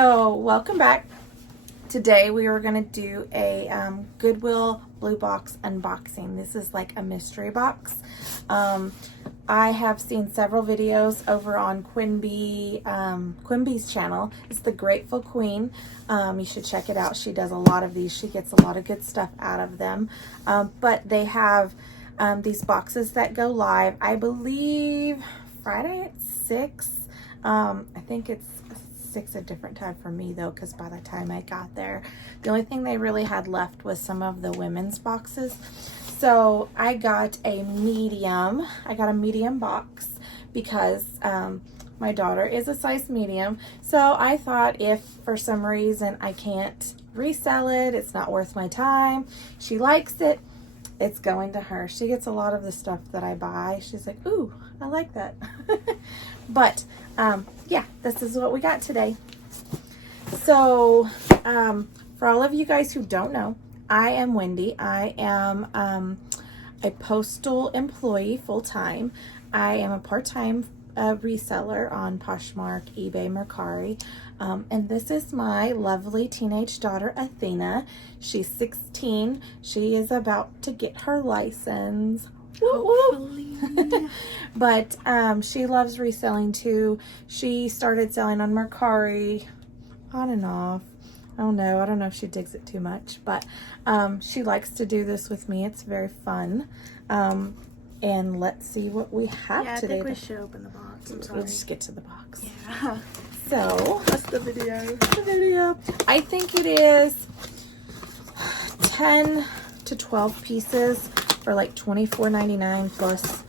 So welcome back. Today we are going to do a Goodwill blue box unboxing. This is like a mystery box. I have seen several videos over on Quinby's channel. It's the Grateful Queen. You should check it out. She does a lot of these. She gets a lot of good stuff out of them. But they have these boxes that go live, I believe, Friday at 6. I think it's 6 a different time for me though, because by the time I got there, the only thing they really had left was some of the women's boxes. So I got a medium. I got a medium box because my daughter is a size medium. So I thought if for some reason I can't resell it, it's not worth my time, she likes it, it's going to her. She gets a lot of the stuff that I buy. She's like, ooh, I like that. But yeah, this is what we got today. So for all of you guys who don't know, I am Wendy. I am a postal employee full-time. I am a part-time reseller on Poshmark, eBay, Mercari. And this is my lovely teenage daughter, Athena. She's 16. She is about to get her license. Hopefully. But she loves reselling too. She started selling on Mercari on and off. I don't know if she digs it too much, but she likes to do this with me. It's very fun. And let's see what we have today. I think we should open the box. I'm sorry. We'll just get to the box. Yeah. So that's the video. I think it is 10 to 12 pieces for like $24.99 plus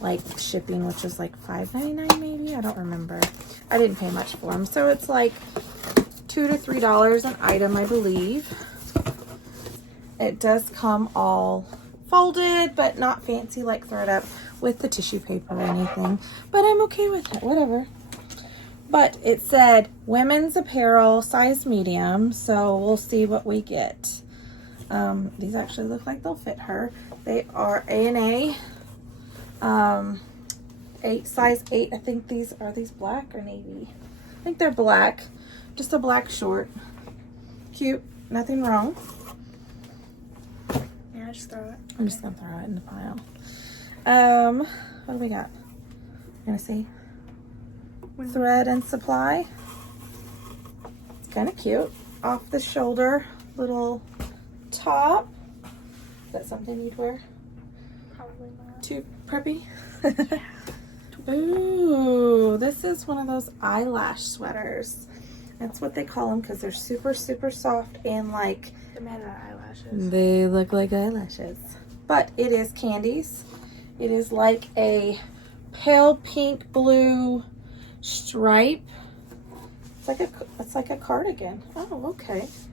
like shipping, which is like $5.99 maybe. I don't remember. I didn't pay much for them, so it's like $2 to $3 an item, I believe. It does come all folded, but not fancy like thread up with the tissue paper or anything. But I'm okay with it, whatever. But it said women's apparel, size medium, so we'll see what we get. These actually look like they'll fit her. They are A&A, size 8. I think these black or navy? I think they're black. Just a black short. Cute. Nothing wrong. Yeah, just throw it. I'm just gonna throw it in the pile. What do we got? We're gonna see. Thread and supply. It's kind of cute. Off the shoulder little top. Is that something you'd wear? Probably not. Too preppy? Ooh, this is one of those eyelash sweaters. That's what they call them because they're super, super soft and like... They're made out of eyelashes. They look like eyelashes. But it is candies. It is like a pale pink blue stripe. It's like a cardigan. Oh, okay. Is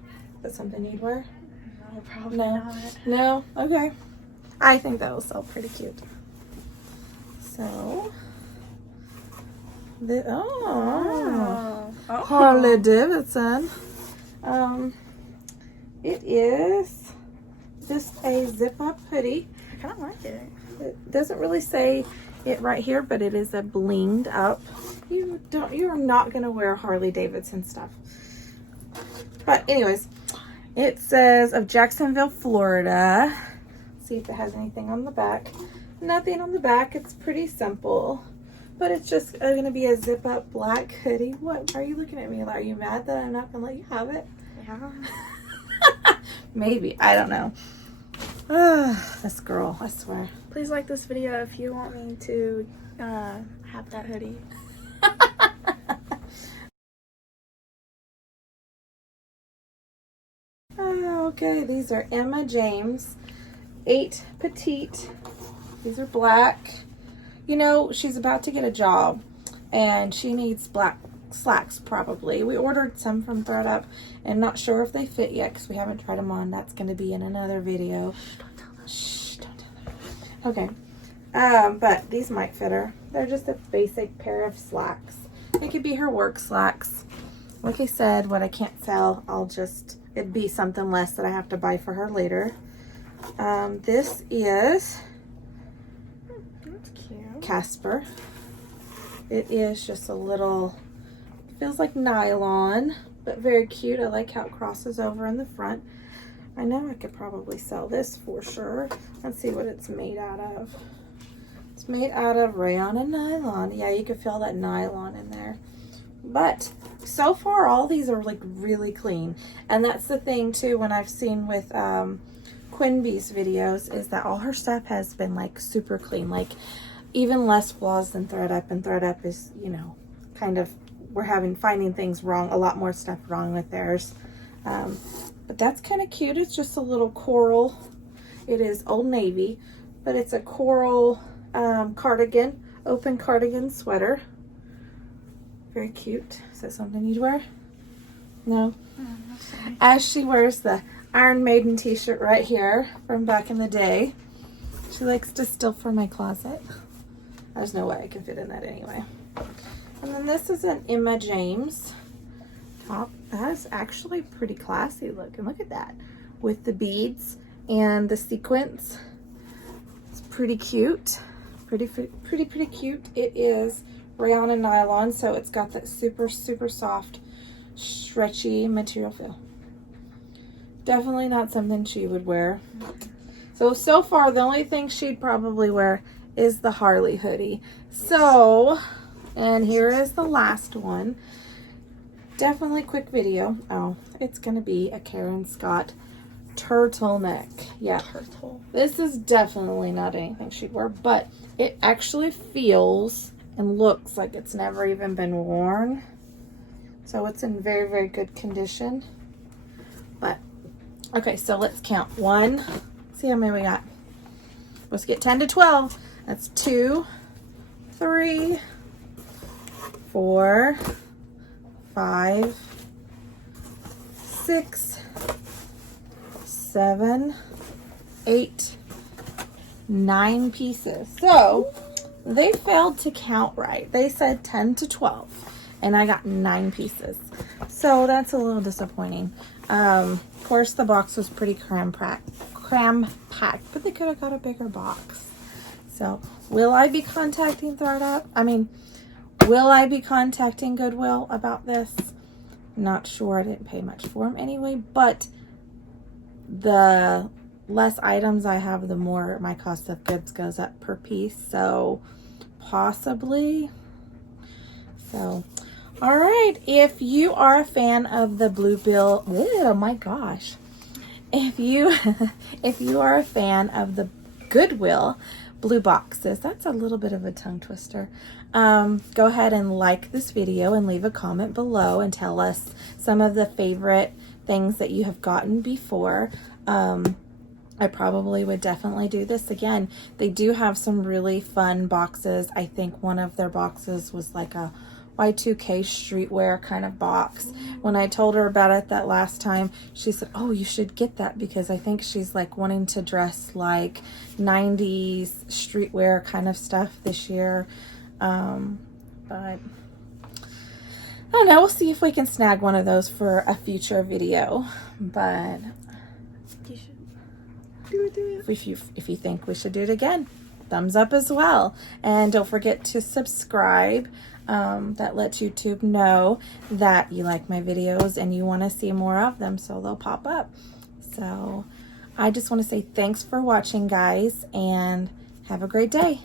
that something you'd wear? No, probably not. No? Okay. I think that'll sell pretty cute. So, Harley Davidson. It is just a zip-up hoodie. I kind of like it. It doesn't really say it right here, but it is a blinged up. You are not gonna wear Harley Davidson stuff. But anyways, it says of Jacksonville, Florida. Let's see if it has anything on the back. Nothing on the back. It's pretty simple, but it's just gonna be a zip up black hoodie. What are you looking at me? Are you mad that I'm not gonna let you have it? Yeah. Maybe. I don't know. This girl, I swear. Please like this video if you want me to have that hoodie. Okay, these are Emma James 8 petite. These are black. You know, she's about to get a job and she needs black slacks probably. We ordered some from ThredUp and not sure if they fit yet because we haven't tried them on. That's going to be in another video. Shh, don't tell her. Okay. But these might fit her. They're just a basic pair of slacks. It could be her work slacks. Like I said, what I can't sell, it'd be something less that I have to buy for her later. This is That's cute. Casper. It is just a little, feels like nylon. but very cute. I like how it crosses over in the front. I know I could probably sell this for sure. Let's see what it's made out of. It's made out of rayon and nylon. Yeah, you can feel that nylon in there. But so far, all these are like really clean. And that's the thing too, when I've seen with Quinby's videos, is that all her stuff has been like super clean. Like even less flaws than ThreadUp. And ThreadUp is, you know, kind of, we're finding things wrong, a lot more stuff wrong with theirs. But that's kind of cute. It's just a little coral. It is Old Navy, but it's a coral cardigan, open cardigan sweater. Very cute. Is that something you'd wear? No? As she wears the Iron Maiden t-shirt right here from back in the day. She likes to steal from my closet. There's no way I can fit in that anyway. And then this is an Emma James top. That is actually pretty classy looking. Look at that. With the beads and the sequins. It's pretty cute. Pretty cute. It is rayon and nylon, so it's got that super soft, stretchy material feel. Definitely not something she would wear. So far, the only thing she'd probably wear is the Harley hoodie. So, and here is the last one. Definitely quick video. Oh, it's gonna be a Karen Scott turtleneck. Yeah, turtle. This is definitely not anything she'd wear, but it actually feels and looks like it's never even been worn. So it's in very good condition. But okay, so let's count. 1, see how many we got. Let's get 10 to 12. That's 2, 3, 4, 5, 6, 7, 8, 9 pieces. So they failed to count right. They said 10 to 12 and I got 9 pieces. So that's a little disappointing. Of course the box was pretty cram packed, but they could have got a bigger box. So will I be contacting ThreadUp? Will I be contacting Goodwill about this? Not sure. I didn't pay much for them anyway, but the less items I have, the more my cost of goods goes up per piece. So possibly. So, all right. If you are a fan of the Bluebill, oh my gosh. If you are a fan of the Goodwill blue boxes, that's a little bit of a tongue twister. Go ahead and like this video and leave a comment below and tell us some of the favorite things that you have gotten before. I probably would definitely do this again. They do have some really fun boxes. I think one of their boxes was like a Y2K streetwear kind of box. When I told her about it that last time, she said, oh, you should get that, because I think she's like wanting to dress like 90s streetwear kind of stuff this year. But I don't know, we'll see if we can snag one of those for a future video. But you should do it. If you think we should do it again, thumbs up as well. And don't forget to subscribe. That lets YouTube know that you like my videos and you want to see more of them, so they'll pop up. So I just want to say thanks for watching, guys, and have a great day.